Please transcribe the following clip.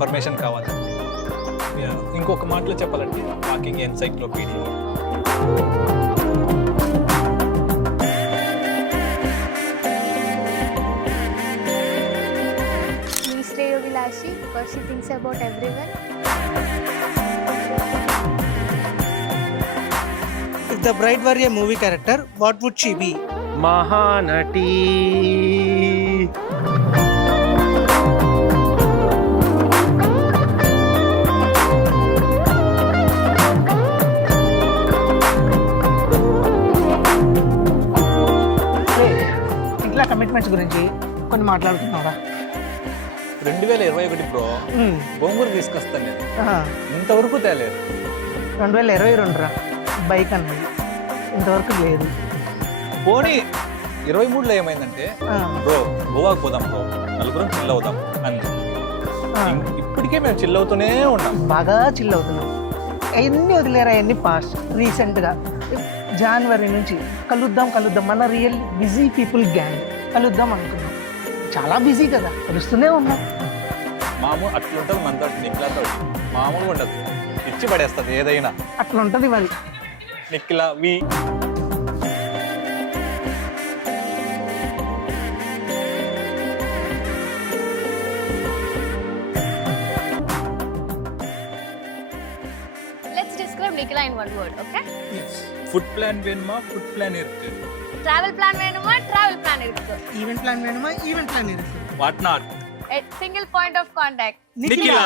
Information కావాలి. ఇంకొక మాటలో చెప్పాలంటే walking encyclopaedia. Me Sreyobhilashi because she thinks about everyone. If the bride were a movie character, what would she be? Mahanati. ఇంట్లో commitments గురించి కొన్ని మాట్లాడుతున్నారా? 2021 బ్రో గోంగూర తీసుకొస్తాను నేను, ఇంతవరకు తేలేదు. 2022 రా బైక్ అన్నది ఇంతవరకు లేదు. పోనీ 23లో ఏమైందంటే బ్రో గోవాకి పోదాం బ్రో, నలుగురం చిల్ అవుదాం అని. ఇప్పటికే మేము చిల్ అవుతూనే ఉన్నాం, బాగా చిల్ అవుతున్నాం. అవన్నీ వదిలేరా, అవన్నీ పాస్ట్. రీసెంట్గా జనవరి నుంచి కలుద్దాం మన రియల్ బిజీ పీపుల్ గ్యాంగ్ కలుద్దాం అనుకున్నాం. చాలా బిజీ కదా, కలుస్తూనే ఉన్నాం. మామూలు అట్లుంటుంది మనతో, నిఖిలాతో మామూలుగా ఉండదు, ఇచ్చి పడేస్తుంది ఏదైనా. అట్లా ఉంటుంది మరి. Nikhila we Let's describe Nikhila in one word, okay? Food plan வேணுமா? ஃபுட் பிளான் இருக்கு. Travel plan வேணுமா? Travel plan இருக்கு. ఈవెంట్ ప్లాన్ వేணுమా? ఈవెంట్ ప్లాన్ ఇருக்கு. What not? A single point of contact. Nikhila.